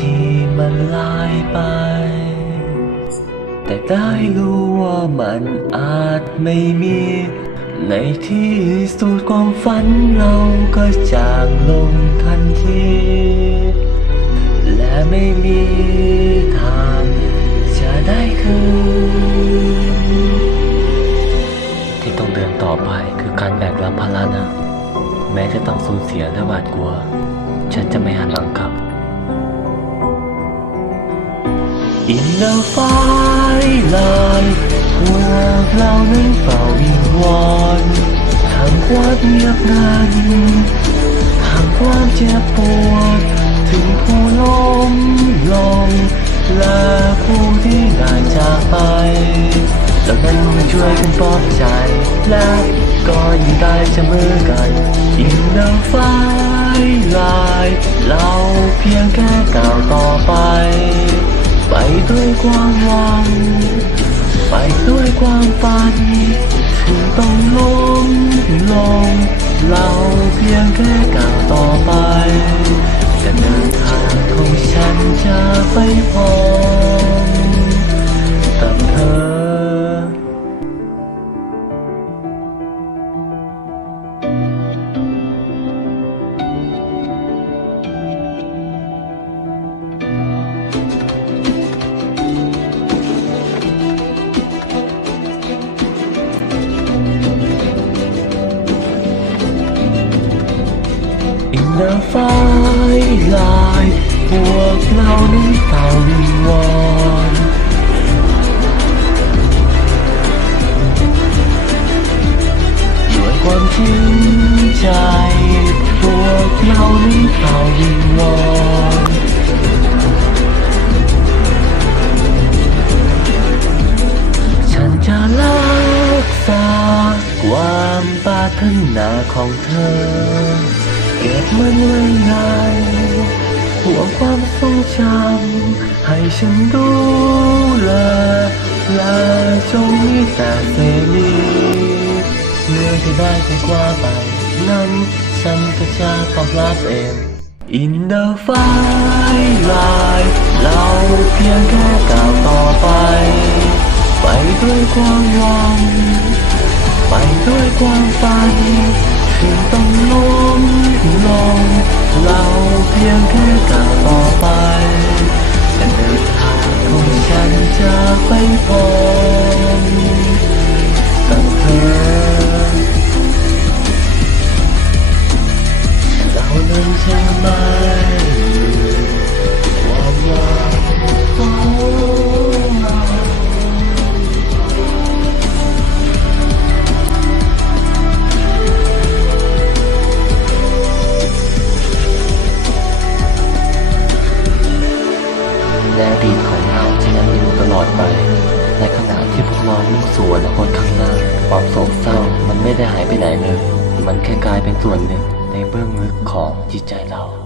ที่มันลายไป แต่ได้รู้ว่ามันอาจไม่มี ในที่สุดความฝันเราก็จางลงทันที และไม่มีทางจะได้คืน ที่ต้องเดินต่อไปคือการแบกรับภาระนะแม้จะต้องสูญเสียและหวาดกลัว ฉันจะไม่หันหลังกลับ In the firelight พวกเรานั้นเฝ้าวิงวอนทางความเงียบงันทางความเจ็บปวด ถึงผู้ล้มลงและผู้ที่ได้จากไปเรานั้นช่วยกันปลอบใจ และก็ยิ่งได้จะมือกัน In the firelight เราเพียงแค่ก้าวต่อไป ไปด้วยความหวัง In the firelight พวกเรานั้นเฝ้าวิงวอนด้วยความจริงใจ พวกเรานั้นเฝ้าวิงวอนฉันจะรักษาความปรารถนาของเธอ เก็บมันไว้ในห่วงความทรงจำให้ฉันดูแลและจงมีแต่เสรีเมื่อที่ได้ไปกว่าไป นั้นฉันก็จะตอบรับเอง In the firelight เราเพียงแค่ก้าวต่อไป ไปด้วยความหวัง ไปด้วยความฝันถึงต้อง ไปพร้อมกับเธอเรานั้นใช่ไหมความ กเรามุ่งสู่อนคนข้างหน้า ความโศกเศร้ามันไม่ได้หายไปไหนเลย มันแค่กลายเป็นส่วนหนึ่งในเบื้องลึกของจิตใจเรา